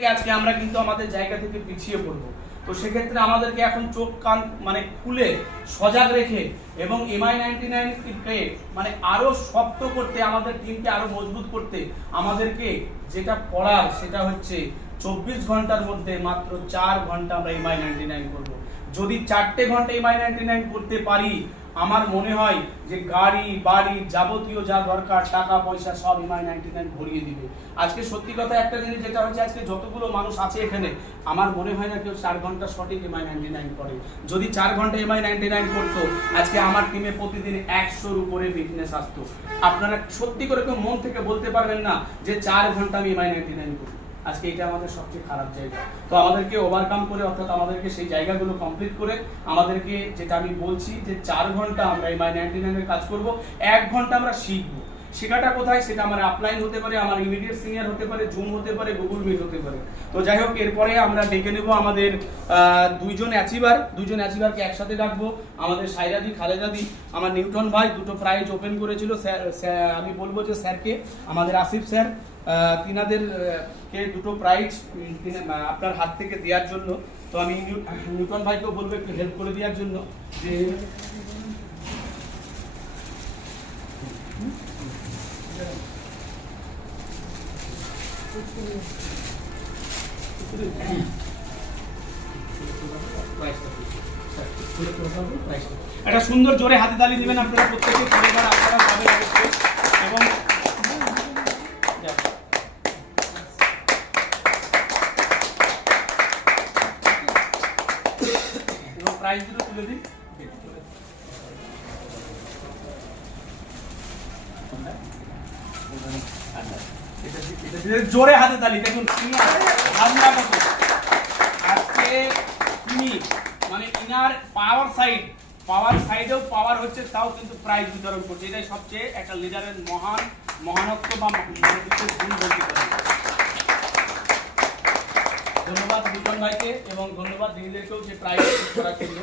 আজকে আমরা কিন্তু আমাদের জায়গা থেকে পিছিয়ে পড়বো। তো সেক্ষেত্রে আমাদেরকে এখন চোখ কান মানে খুলে সজাগ রেখে এবং MI99কে মানে আরো শক্ত করতে, আমাদের টিমকে আরো মজবুত করতে আমাদেরকে যেটা করার সেটা হচ্ছে 24 ঘন্টার মধ্যে মাত্র 4 ঘন্টা আমরা MI99 করব। যদি 4টে ঘন্টা MI99 করতে পারি, আমার মনে হয় যে গাড়ি বাড়ি যাবতীয় যা দরকার টাকা পয়সা সব MI99 ভরিয়ে দিবে। আজকে সত্যি কথা একটা জিনিস যেটা হচ্ছে, আজকে যতগুলো মানুষ আছে এখানে আমার মনে হয় না কেউ 4 ঘন্টা সঠিক MI99 করে। যদি 4 ঘন্টা MI99 করতো, আজকে আমার টিমে প্রতিদিন 100-র উপরে ফিটনেস আসতো। আপনারা সত্যি করে কেউ মন থেকে বলতে পারবেন না যে 4 ঘন্টা আমি MI99 করি। আজকে এটা আমাদের সবচেয়ে খারাপ জায়গা। তো আমাদেরকে ওভারকাম করে, অর্থাৎ আমাদেরকে সেই জায়গাগুলো কমপ্লিট করে আমাদেরকে, যেটা আমি বলছি যে 4 ঘন্টা আমরা MI99 এর কাজ করব, 1 ঘন্টা আমরা শিখবো। শেখাটা কোথায়? সেটা আমার আপলাইন হতে পারে, আমার ইমিডিয়েট সিনিয়র হতে পারে, জুম হতে পারে, গুগল মিট হতে পারে। তো যাই হোক, এরপরে আমরা ডেকে নেব আমাদের দুইজন অ্যাচিভারকে একসাথে ডাকবো। আমাদের সাইরাদি, খালেদাদি, আমার নিউটন ভাই দুটো প্রাইজ ওপেন করেছিল। আমি বলবো যে স্যারকে, আমাদের আসিফ স্যার, তিনাদেরকে দুটো প্রাইজ আপনার হাত থেকে দেওয়ার জন্য। তো আমি নিউটন ভাইকেও বলবো একটু হেল্প করে দেওয়ার জন্য, যে একটা সুন্দর জোরে হাতে তালি দিবেন আপনারা প্রত্যেকে, পরিবার আপনারা যাবেন অবশ্যই। এবং প্রাইজ দুটো তুলে দিন। জোরে হাতে তালি দেখুন। আজকে তিনি মানে ইনার পাওয়ার সাইডেও পাওয়ার হচ্ছে, তাও কিন্তু প্রাইজ বিতরণ করছে। এটাই সবচেয়ে একটা লিডারের মহানত্ব বা বিশেষ গুণ বলতে পারি। ধন্যবাদ বিজন ভাইকে এবং ধন্যবাদ দিদিদেরকেও যে প্রাইজ করার জন্য।